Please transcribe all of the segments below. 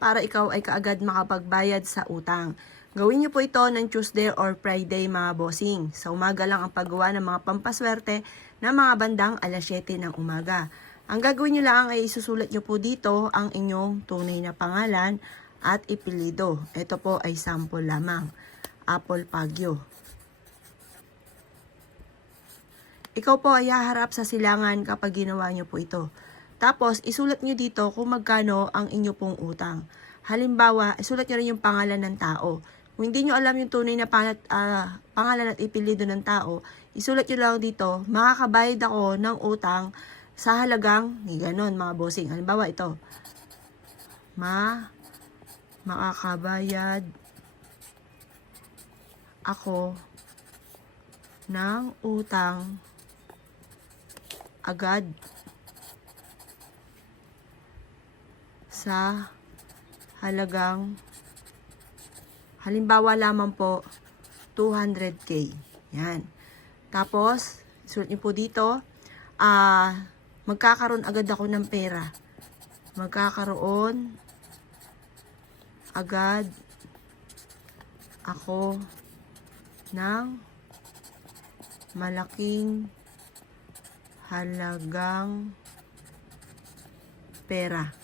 para ikaw ay kaagad makapagbayad sa utang. Gawin niyo po ito ng Tuesday or Friday mga bossing. Sa umaga lang ang paggawa ng mga pampaswerte na mga bandang alas 7 ng umaga. Ang gagawin niyo lang ay isusulat niyo po dito ang inyong tunay na pangalan at ipilido. Ito po ay sample lamang. Apple Pagyo. Ikaw po ay haharap sa silangan kapag ginawa niyo po ito. Tapos, isulat nyo dito kung magkano ang inyo pong utang. Halimbawa, isulat nyo rin yung pangalan ng tao. Kung hindi nyo alam yung tunay na pangalan at ipilido ng tao, isulat nyo lang dito, makakabayad ako ng utang sa halagang, ganon mga bossing. Halimbawa, ito. Makakabayad ako ng utang agad sa halagang halimbawa lamang po 200k. Yan. Tapos, sulat niyo po dito, magkakaroon agad ako ng pera. Magkakaroon agad ako ng malaking halagang pera.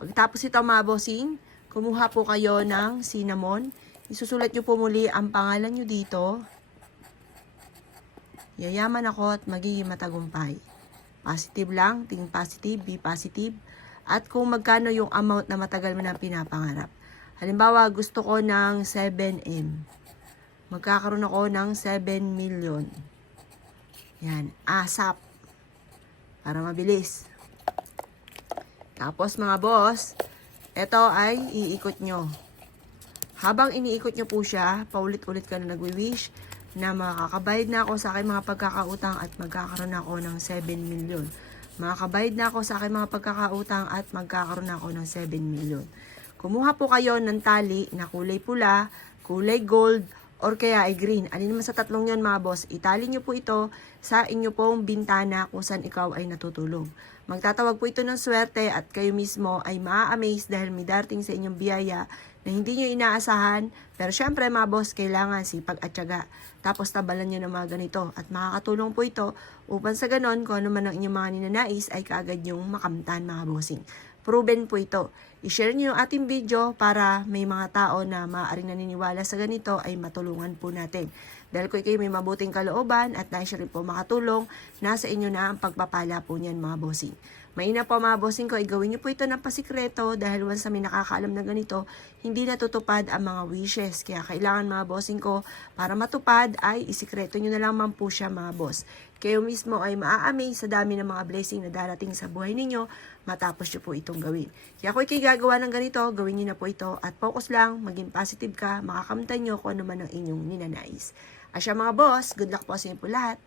Pagkatapos ito mga bossing, kumuha po kayo ng cinnamon. Isusulat nyo po muli ang pangalan nyo dito. Yayaman ako at magiging matagumpay. Positive lang, tingin positive, be positive. At kung magkano yung amount na matagal mo nang pinapangarap. Halimbawa, gusto ko ng 7M. Magkakaroon ako ng 7 million. Yan, ASAP. Para mabilis. Tapos mga boss, ito ay iikot nyo. Habang iniikot nyo po siya, paulit-ulit ka na nagwi-wish na makakabayad na ako sa aking mga pagkakautang at magkakaroon ako ng 7 million. Makakabayad na ako sa aking mga pagkakautang at magkakaroon ako ng 7 million. Kumuha po kayo ng tali na kulay pula, kulay gold, or kaya ay green. Alin naman sa tatlong yon mga boss, itali nyo po ito sa inyo pong bintana kung saan ikaw ay natutulog. Magtatawag po ito ng swerte at kayo mismo ay maa-amaze dahil may darating sa inyong biyaya na hindi nyo inaasahan. Pero syempre mga boss, kailangan sipag at tiyaga. Tapos tabalan nyo ng mga ganito at makakatulong po ito upang sa ganon kung ano man ang inyong mga ninanais ay kaagad yung makamtan mga bossing. Proven po ito. I-share nyo yung ating video para may mga tao na maaaring naniniwala sa ganito ay matulungan po natin. Dahil kung kayo may mabuting kalooban at nais rin po makatulong, nasa inyo na ang pagpapala po niyan mga bossing. Maina po mga bossing ko, gawin nyo po ito ng pasikreto dahil once na may nakakaalam na ganito, hindi natutupad ang mga wishes. Kaya kailangan mga bossing ko, para matupad ay isikreto nyo na lamang po siya mga boss. Kayo mismo ay maa-amaze sa dami ng mga blessing na darating sa buhay ninyo matapos nyo po itong gawin. Kaya kung ikay gagawa ng ganito, gawin nyo na po ito at focus lang, maging positive ka, makakamtan nyo kung ano man ang inyong ninanais. Asya mga boss, good luck po sa inyo po lahat.